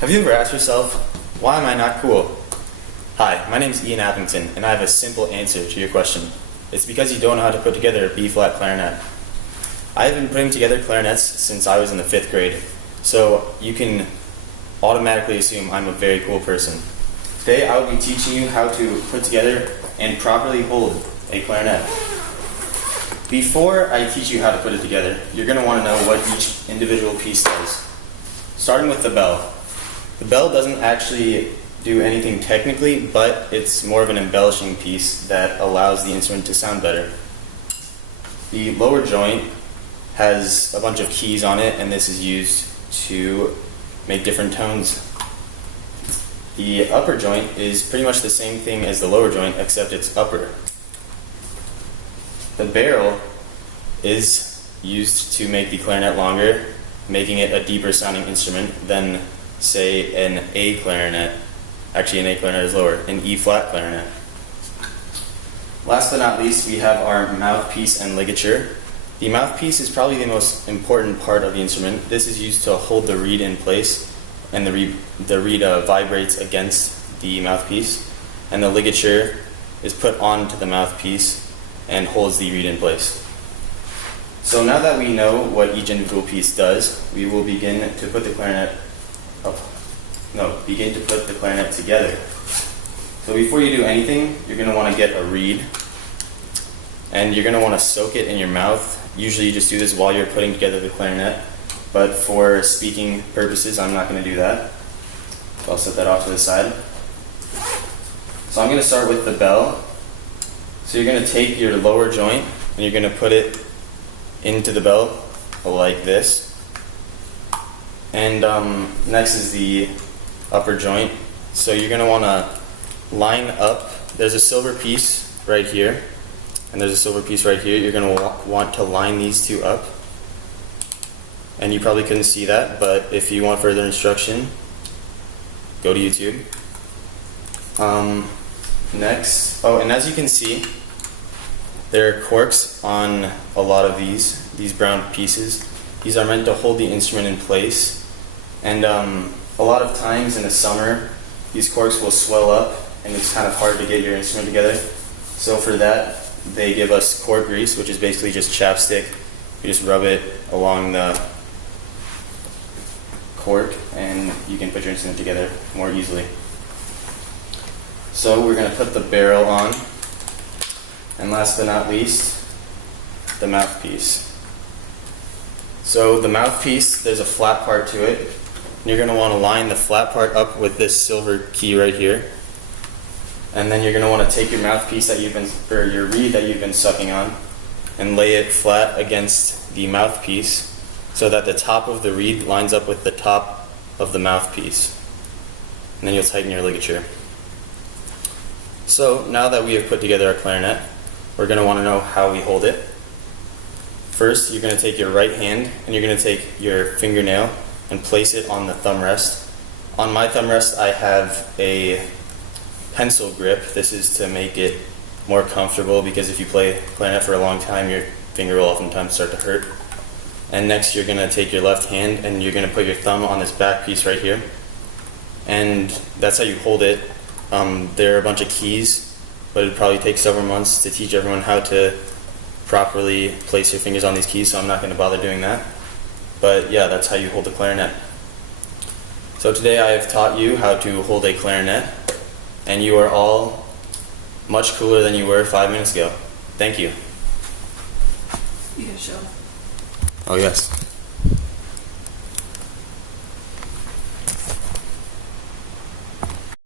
Have you ever asked yourself, why am I not cool? Hi, my name is Ian Appington, and I have a simple answer to your question. It's because you don't know how to put together a B-flat clarinet. I have been putting together clarinets since I was in the 5th grade, so you can automatically assume I'm a very cool person. Today I will be teaching you how to put together and properly hold a clarinet. Before I teach you how to put it together, you're going to want to know what each individual piece does. Starting with the bell. The bell doesn't actually do anything technically, but it's more of an embellishing piece that allows the instrument to sound better. The lower joint has a bunch of keys on it, and this is used to make different tones. The upper joint is pretty much the same thing as the lower joint, except it's upper. The barrel is used to make the clarinet longer, making it a deeper sounding instrument than, say, an A clarinet. Actually, an A clarinet is lower, an E flat clarinet. Last but not least, we have our mouthpiece and ligature. The mouthpiece is probably the most important part of the instrument. This is used to hold the reed in place, and the reed vibrates against the mouthpiece, and the ligature is put onto the mouthpiece and holds the reed in place. So now that we know what each individual piece does, we will begin to put the clarinet together. So before you do anything, you're going to want to get a reed, and you're going to want to soak it in your mouth. Usually you just do this while you're putting together the clarinet, but for speaking purposes, I'm not going to do that. So I'll set that off to the side. So I'm going to start with the bell. So you're going to take your lower joint, and you're going to put it into the bell like this. And next is the upper joint. So you're going to want to line up. There's a silver piece right here, and there's a silver piece right here. You're going to want to line these two up. And you probably couldn't see that, but if you want further instruction, go to YouTube. Next, and as you can see, there are corks on a lot of these brown pieces. These are meant to hold the instrument in place. And a lot of times in the summer, these corks will swell up, and it's kind of hard to get your instrument together. So for that, they give us cork grease, which is basically just chapstick. You just rub it along the cork, and you can put your instrument together more easily. So we're going to put the barrel on, and last but not least, the mouthpiece. So the mouthpiece, there's a flat part to it. And you're going to want to line the flat part up with this silver key right here. And then you're going to want to take your mouthpiece your reed that you've been sucking on, and lay it flat against the mouthpiece so that the top of the reed lines up with the top of the mouthpiece. And then you'll tighten your ligature. So now that we have put together our clarinet, we're going to want to know how we hold it. First, you're going to take your right hand, and you're going to take your fingernail and place it on the thumb rest. On my thumb rest, I have a pencil grip. This is to make it more comfortable, because if you play clarinet for a long time, your finger will oftentimes start to hurt. And next, you're going to take your left hand, and you're going to put your thumb on this back piece right here. And that's how you hold it. There are a bunch of keys, but it'd probably take several months to teach everyone how to properly place your fingers on these keys, so I'm not going to bother doing that. But yeah, that's how you hold the clarinet. So today I have taught you how to hold a clarinet, and you are all much cooler than you were 5 minutes ago. Thank you. You gotta show. Oh yes.